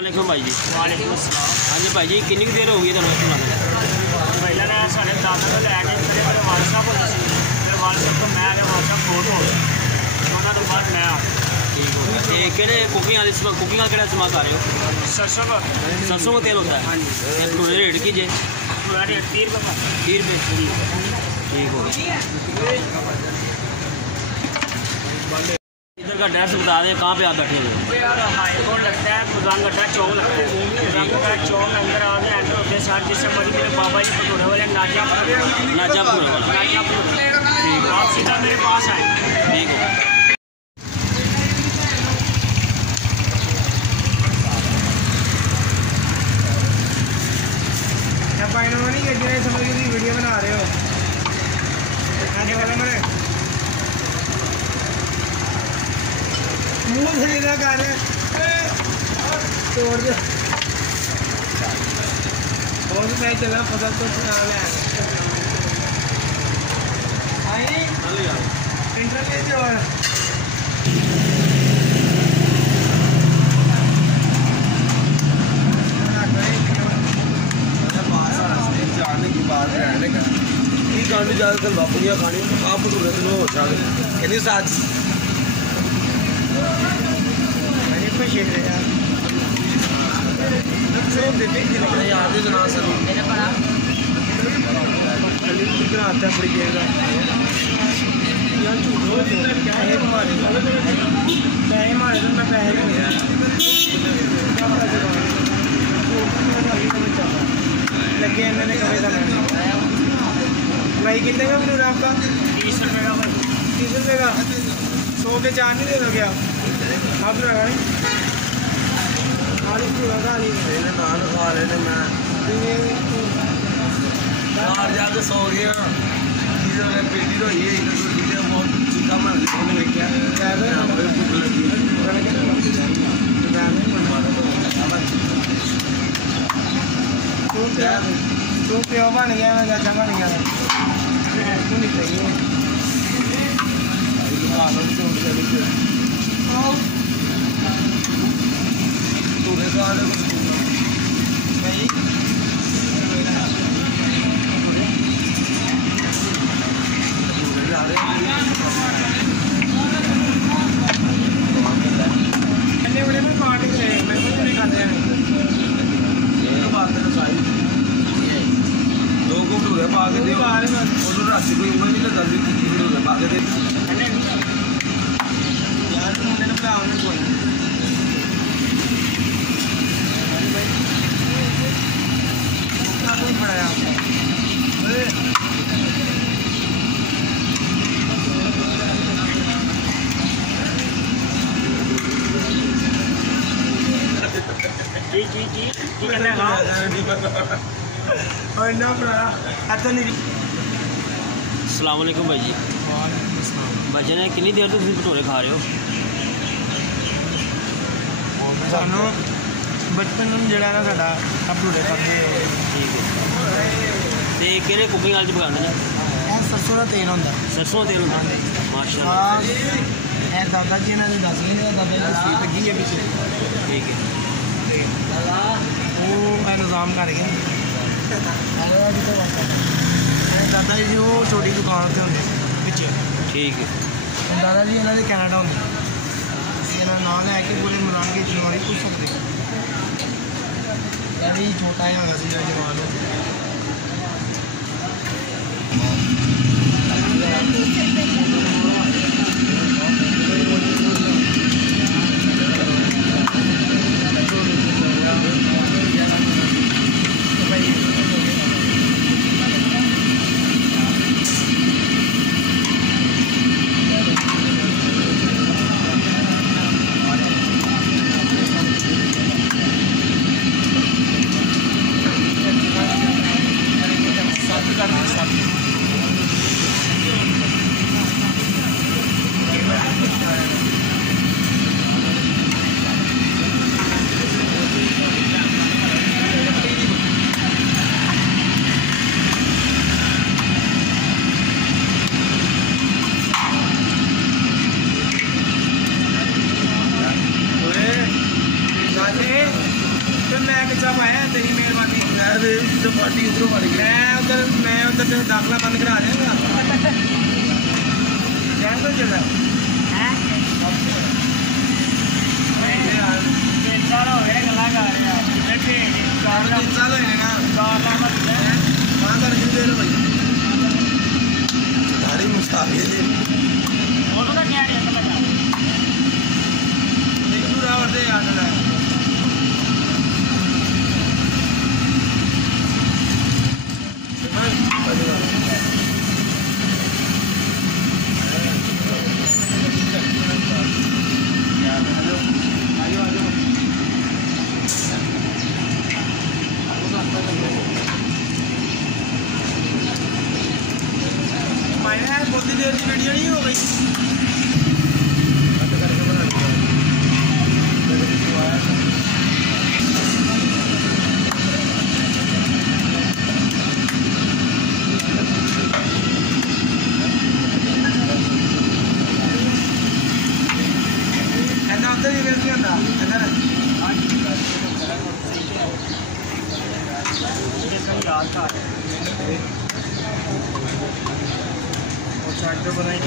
वालेकुम भाई जी। वालेकुम अस्सलाम। हाँ जी भाई जी, कितनी देर हो गई तुहानू पहले ने साढ़े दादा को लैके मेरे वाले वाल साहब होते थे, फिर वाल साहब तो मैं आया, वाल साहब फोट हो गए, उन्होंने बाद मैं आ ठीक हो गया। कि कुकिंग वाले कुकिंग का क्या इस्तेमाल कर रहे हो? सरसों का तेल होता है। हाँ जी। भटूरे रेट कीजिए। पूरा रेट 30 रुपये का। 30 रुपये। ठीक हो गया। इधर का एड्रेस बता दें, कहाँ पे आप बैठे हुए? हमारे को लगता है खुदान गड्ढा चौक लगता है, खुदान गड्ढा चौक अंदर आ गए, एंटर होते साथ जिससे बड़ी मेरे बाबा जी भटूरे वाले नाजापुर ठीक है, आप सीधा मेरे पास आए। ठीक है। समझ के वीडियो बना रहे हो मुँह भेजा कर तोड़ दे और मैं चला पता तो इंटरनेट जो है खानी ज़्यादातर बापुरिया खानी आप भटूरे तो हो जाए कहनी साथ मैंने कोई शेख लिया यार भी सुना सर कितना आता है बड़ी देर का यार झूठ पैसे मारे तो मैं पैसे लगे इन्होंने कभी भाई कितने का भटूरा आपका? 30 रुपये का। 30 रुपये का 100 के 4 नहीं दे दो क्या आप? लगा नहीं नान खा रहे थे मैं बाहर जाके सो गया पेटी तो ये बहुत चिका मैं क्या तू प्यो बन गया मैं चाचा बन गया तू नहीं चाहिए बड़े में पार्टी से मेरे को नहीं खाते हैं भटूरे पा के दे राशि कोई उम्र नहीं लगा भटूरे पा के दे यार मुंडे ने बुलाओ नहीं कोई कोई बनाया जी करना है और ना बनाया अच्छा नहीं। अस्सलाम वालेकुम भाई जी। भाई ने कितनी देर तुम भटूरे खा रहे हो? सानू बचपन में जड़ा ना साडा भटूरे खाते ठीक है। तो किहड़े कुकिंग वाले पकाते हैं? सरसों का तेल होंगे। सरसों तेल होंगे माशाअल्लाह। दादा जी ने दस नहीं दादा जी सी लगी है पीछे ठीक है। वो मैं निज़ाम कर गया दादा जी वो छोटी दुकान से होंगे पिछे ठीक है। दादा जी इन्होंने कैनेडा होंगे इन्होंने नाम लैके पूरे मना के जनवरी पूछ सकते छोटा ही होगा जवान उधर लैके जब आया तेरी मेहरबानी तो पार्टी उधरों बढ़ गई मैं उधर दाखला बंद करा देगा क्या तो चल रहा है 3 साल हो गए गला कर रहा बैठे 3 साल हुए ना वहाँ कर दे लो भाई गाड़ी मुस्ताफिर फोटो का क्या है पता एक पूरा और दे याद है बहुत देर की वीडियो नहीं हो गई ऐसा उधर ही नहीं होता इधर याद था और चार्ट बनाई